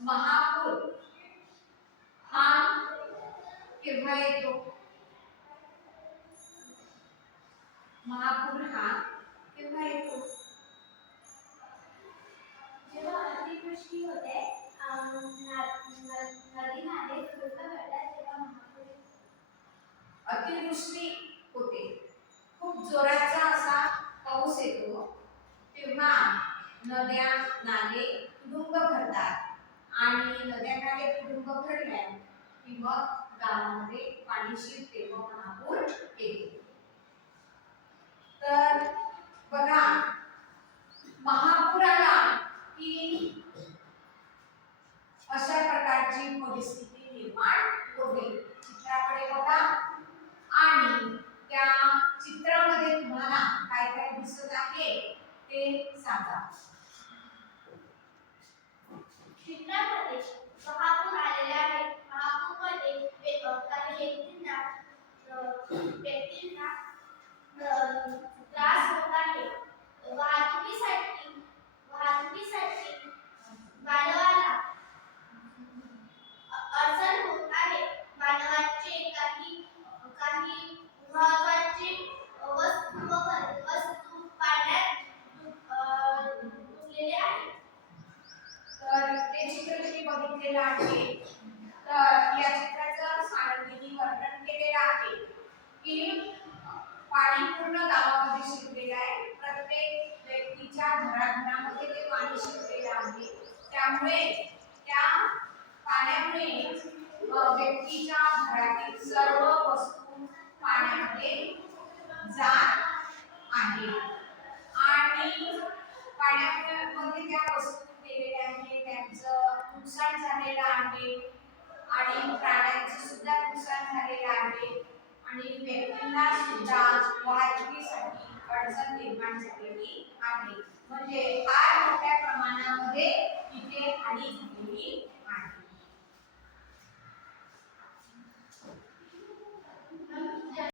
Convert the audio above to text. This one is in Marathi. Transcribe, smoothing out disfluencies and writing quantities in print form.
महापूर हा केव्हा येतो? महापूर हा केव्हा येतो? जेव्हा अतिवृष्टी होते, नदी नाले पूर्ण भरतात तेव्हा महापूर येतो. अतिवृष्टी होते, खूप जोराचा असा पाऊस येतो, तेव्हा नद्या नाले तुडुंब भरतात आणि नद्या नाले तुडुंब भरल्या की मग गावामध्ये पाणी शिरते व महापूर येतो. तर बघा, महापूर आला की अशा प्रकारची परिस्थिती निर्माण होते. चित्राकडे बघा आणि त्या चित्रामध्ये तुम्हाला काय काय दिसत आहे ते सांगा. चित्रामध्ये महापूर आलेले आहे. महापूरमध्ये काही व्यक्तींना त्रास होत आहे. वाहतुकीसाठी मानवाला अडचण होत आहे. मानवाचे काही महत्त्वाचे वस्तू पाण्यात डुबलेले आहेत. तर ते चित्र तुम्ही बघितलेलं आहे. तर या चित्राचं सारंगीने वर्णन केलेलं आहे की पाणी पूर्ण गावामध्ये शिरलेलं आहे. प्रत्येक व्यक्तीच्या घराघरामध्ये ते पाणी शिरलेलं आहे. त्यामुळे त्या पाण्यामुळे व्यक्तीच्या घरातील सर्व वस्तू पाण्यामध्ये जात आहे आणि पाण्यामध्ये त्या वस्तू गेलेल्या आहेत, त्यांचं नुकसान झालेलं आहे आणि प्राण्यांचं सुद्धा नुकसान झालेलं आहे आणि व्यक्तींना सुद्धा वाहतुकीसाठी अडचण निर्माण झालेली आहे. म्हणजे फार मोठ्या प्रमाणामध्ये इथे हानी झालेली